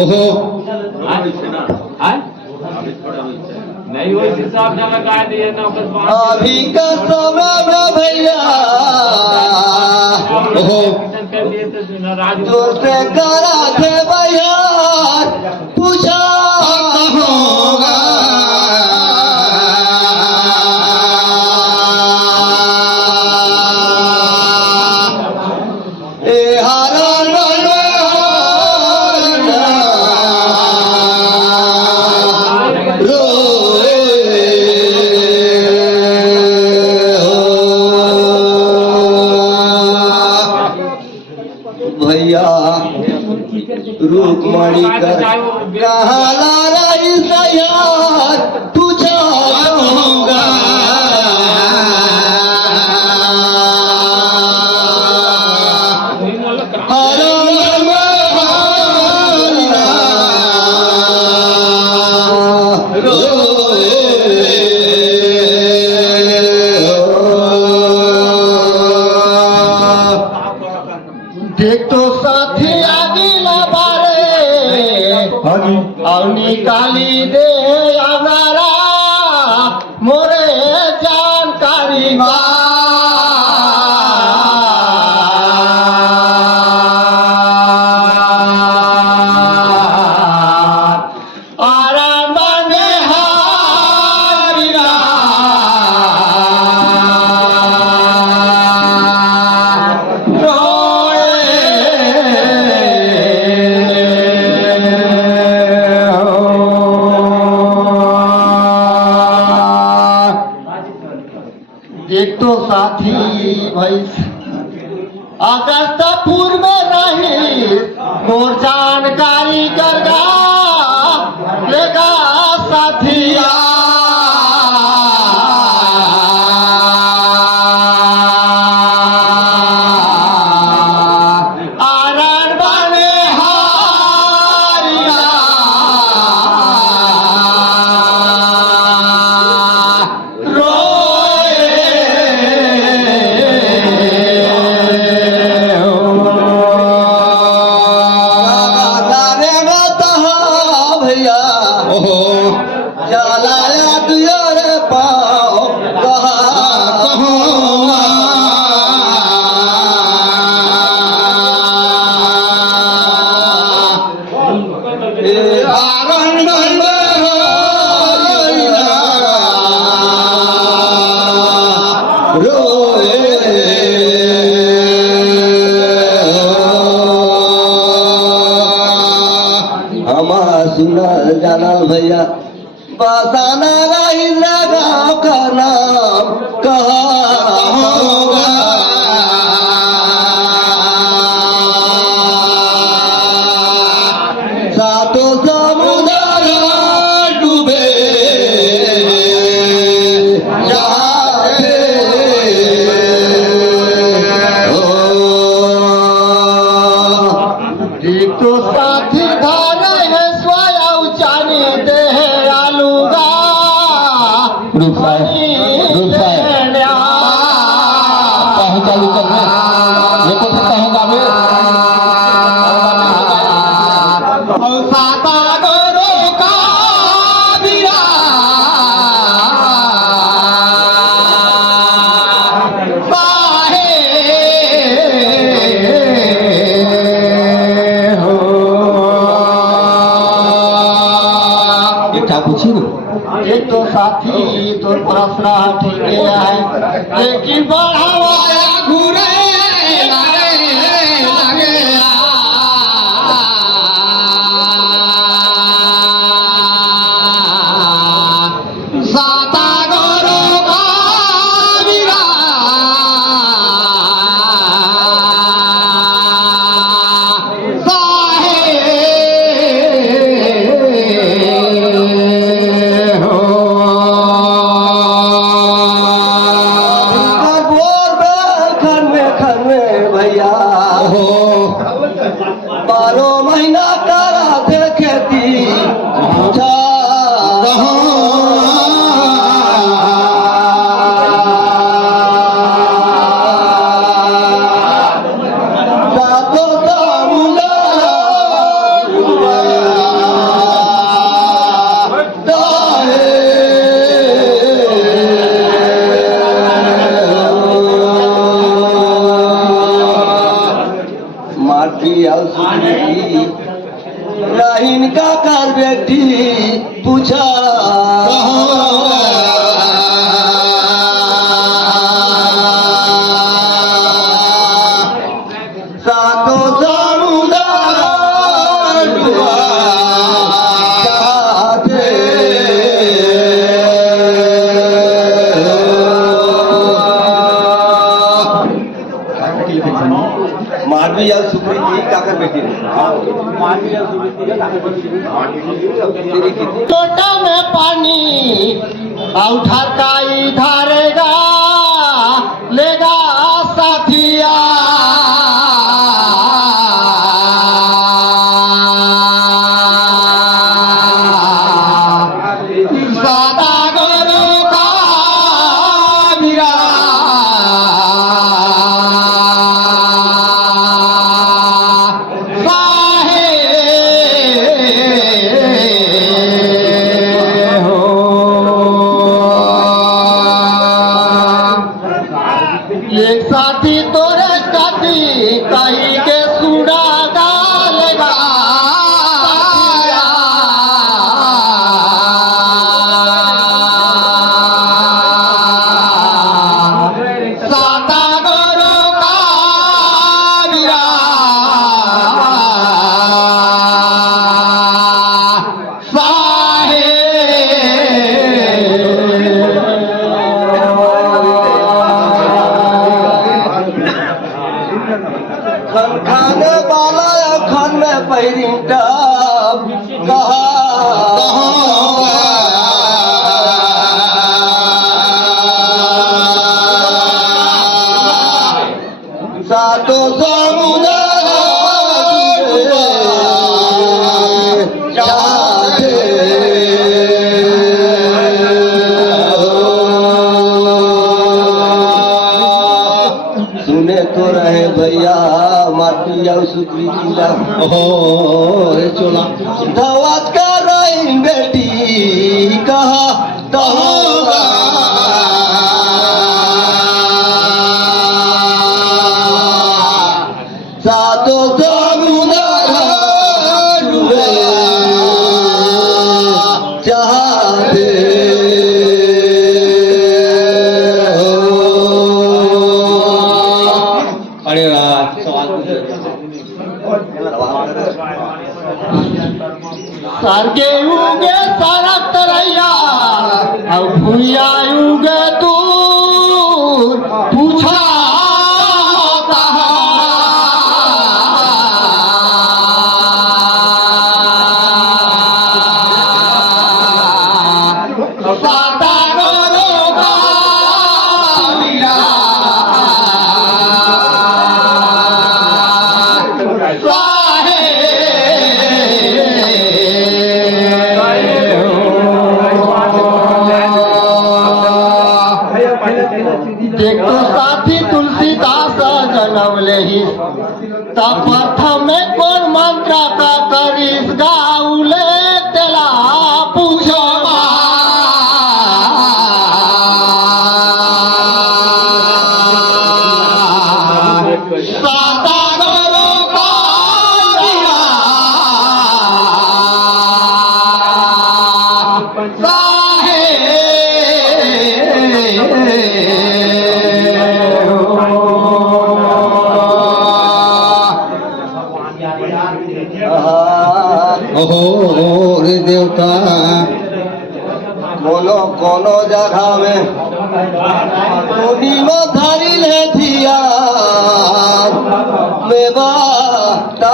ओहो नहीं वही हिसाब से लगा दिए ना अभी का समय में भैया ओहो जोर से करा थे भैया पूछा होगा भैया रूपमणि कर कहला रही सयार तुझा होगा देख तो साथी आगिला बारे और निकाली दे हमारा मोरे जानकारी एक तो साथी भाई अगस्तपुर में रही मोर जानकारी करगा लेगा साथिया चलाया तुझे पाओ हमारा सुना जानल भैया बसाना रही गाँव का नाम कहाँ होगा सातों समुद्र डूबे जाते एक तो साथी धारे है स्वया उचानी दे ग्रुप चालू कर ये तो सकता होगा एक तो साथी तो प्रश्न ठीक है लेकिन बढ़ावा घूरे माटी और सुधरी राहीन का कर बेटी पूछा सातो समुदाय चाहते मारवी या सुप्रीति काकर बेटी लोटा में पानी उठा का धारेगा लेगा साथिया सादा गुरु का मीरा एक साथी तोरे साथी कहीं के सुना डालेगा साता गुरु का मीरा खन खाने वाला खन में पैरिंटा कहा सातो समुदाय चाहते सुने तो रहे भैया माटी और सुखी जिला हो रे चोला धवात का रही बेटी कहा तो होगा सातो समुदाय चाहते अरे सारखे उगे सारक तरैया अब भूया उगे तू पूछा साता गुरु का मीरा देख तो साथी तुलसीदास जनवले ही प्रथम में कोण मंत्र का करीस गाउले तेला पूछो साता गुरु का मीरा रे देवता कोनो कोनो जगह में पूर्णिमा धारी ले थिया मेवा तो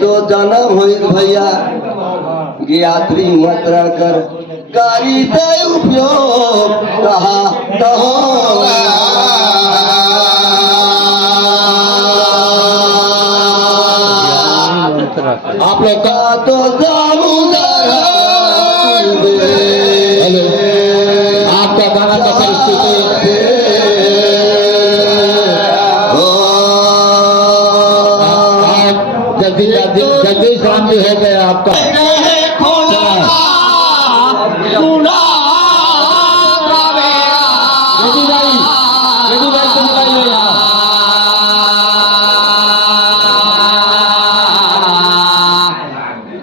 तो जन्म हो भैया ज्ञात्री मात्रा कर गाड़ी से उपयोग कहा तो होगा आप लोग का तो सुना यदुभाई तुम गाइए यहाँ।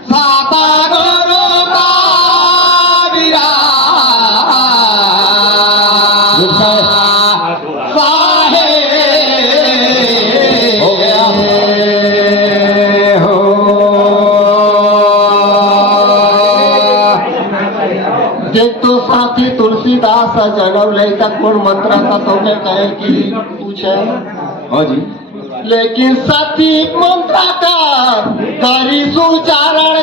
साता गुरु का गुड साहब साहे हो गया। हो देख तो साथी तुलसीदास जन्म ले तक कोण मंत्र का तो मैं कहे कि पूछे हाँ जी लेकिन साथी मंत्र का करी सुचारण